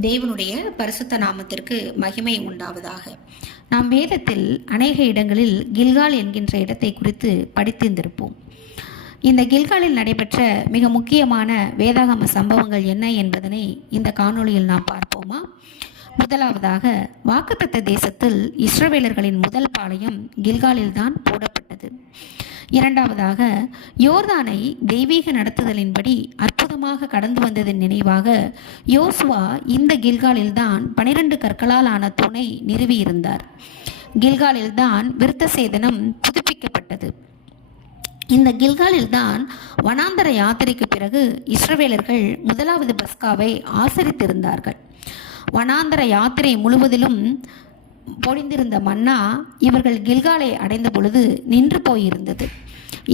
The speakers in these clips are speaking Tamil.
தேவனுடைய பரிசுத்த நாமத்திற்கு மகிமை உண்டாவதாக. நாம் வேதத்தில் அநேக இடங்களில் கில்கால் என்கின்ற இடத்தை குறித்து படித்திருந்திருப்போம். இந்த கில்காலில் நடைபெற்ற மிக முக்கியமான வேதாகம சம்பவங்கள் என்ன என்பதனை இந்த காணொளியில் நாம் பார்ப்போமா? முதலாவதாக, வாக்குத்தத்த தேசத்தில் இஸ்ரவேலர்களின் முதல் பாளையம் கில்காலில் தான் போடப்பட்டது. இரண்டாவதாக, யோர்தானை தெய்வீக நடத்துதலின்படி அற்புதமாக கடந்து வந்ததன் நினைவாக யோசுவா இந்த கில்காலில் தான் 12 கற்களால் ஆன தூணை நிறுவியிருந்தார். கில்காலில் தான் விருத்த சேதனம் புதுப்பிக்கப்பட்டது. இந்த கில்காலில் தான் வனாந்தர யாத்திரைக்கு பிறகு இஸ்ரவேலர்கள் முதலாவது பஸ்காவை ஆசரித்திருந்தார்கள். வனாந்தர யாத்திரை முழுவதிலும் பொழிந்திருந்த மன்னா இவர்கள் கில்காலை அடைந்த பொழுது நின்று போயிருந்தது.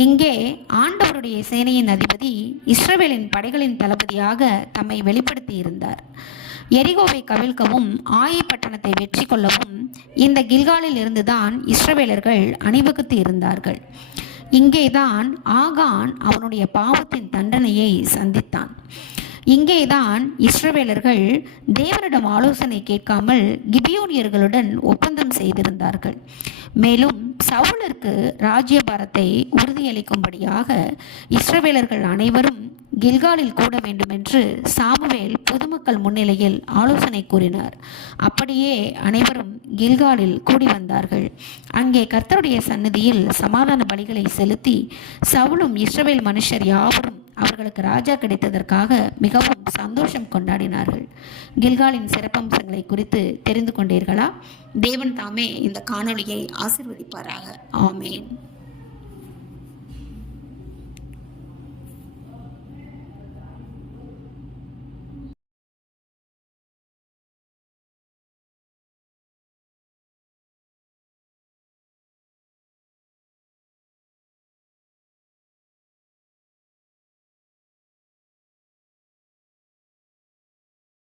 இங்கே ஆண்டவருடைய சேனையின் அதிபதி இஸ்ரவேலின் படைகளின் தளபதியாக தம்மை வெளிப்படுத்தி இருந்தார். எரிகோவை கவிழ்க்கவும் ஆயி பட்டணத்தை வெற்றி கொள்ளவும் இந்த கில்காலில் இருந்துதான் இஸ்ரவேலர்கள் அணிவகுத்து இருந்தார்கள். இங்கேதான் ஆகான் அவனுடைய பாவத்தின் தண்டனையை சந்தித்தான். இங்கேதான் இஸ்ரவேலர்கள் தேவனிடம் ஆலோசனை கேட்காமல் கிபியோனியர்களுடன் ஒப்பந்தம் செய்திருந்தார்கள். மேலும் சவுலுக்கு ராஜ்யபாரத்தை உறுதியளிக்கும்படியாக இஸ்ரவேலர்கள் அனைவரும் கில்காலில் கூட வேண்டுமென்று சாமுவேல் பொதுமக்கள் முன்னிலையில் ஆலோசனை கூறினார். அப்படியே அனைவரும் கில்காலில் கூடி வந்தார்கள். அங்கே கர்த்தருடைய சந்நிதியில் சமாதான பலிகளை செலுத்தி சவுலும் இஸ்ரவேல் மனுஷர் யாவரும் அவர்களுக்கு ராஜா கிடைத்ததற்காக மிகவும் சந்தோஷம் கொண்டாடினார்கள். கில்காலின் சிறப்பம்சங்களை குறித்து தெரிந்து கொண்டீர்களா? தேவன் தாமே இந்த காணொளியை ஆசீர்வதிப்பாராக. ஆமேன்.